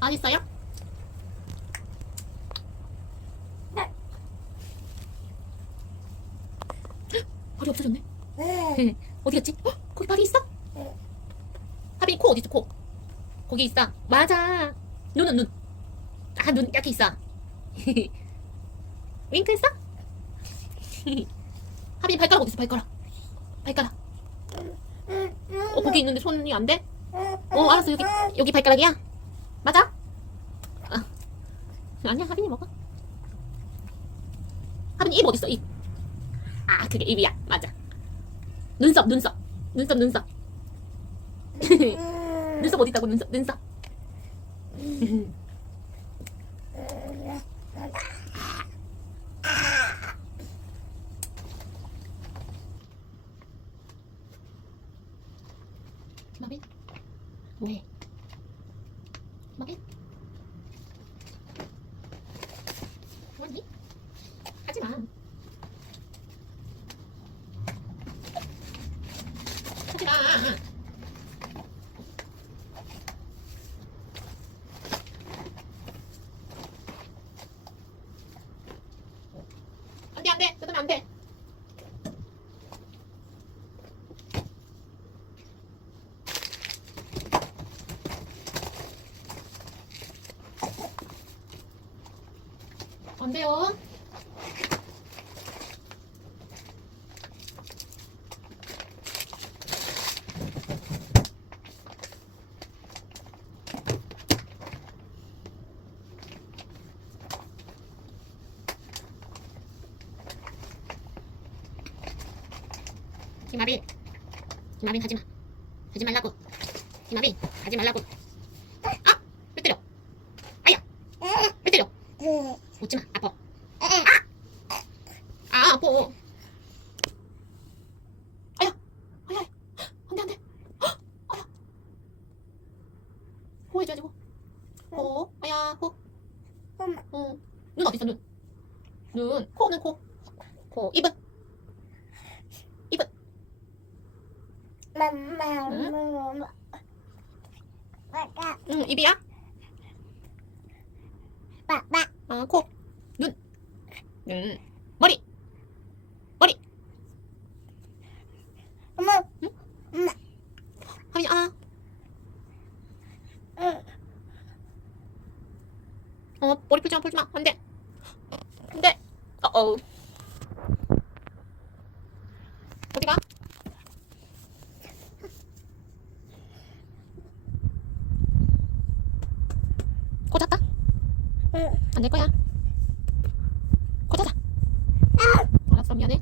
맛있어요? 발이 없어졌네. 어디 갔지? 헉, 거기 발이 있어? 하빈이 코 어디 있어? 코. 거기 있어. 맞아. 눈은 눈. 아, 눈 이렇게 있어. 윙크 했어? 하빈이 발가락 어디 있어? 발가락. 발가락. 어, 거기 있는데 손이 안 돼? 어, 알았어. 여기 여기 발가락이야? 맞아? 아. 아니야, 하빈이 먹어. 하빈이 입 어디 있어? 입. 아, 그게 입이야. 맞아. 눈썹, 눈썹. 눈썹, 눈썹. 눈썹 어디 있다고? 눈썹, 눈썹. 마빈? 왜? 마빈? 뭐니? 하지 마. 하지 마. 안 돼, 안 돼. 뜯으면 안 돼. 안 돼요. 김아빈, 김아빈 하지 마. 하지 말라고. 김아빈 하지 말라고. 아, 왜 때려? 아야, 왜 때려? 웃지 마. 아파. 아! 아, 아파. 아야, 아야, 안 돼, 안 돼. 헉, 아야. 호 해줘야지, 호. 호, 아야, 호. 어. 눈 어디 있어, 눈? 눈, 코는 코. 코, 입은? 입은? 응, 입이야? 아, 코. 눈. 눈. 머리. 머리. 하민이, 아. 어, 머리 풀지 마, 풀지 마. 안 돼. 안 돼. 어, 어. 어디 가? 코 잤다? 안 될 거야. 코 자자. 알았어, 미안해.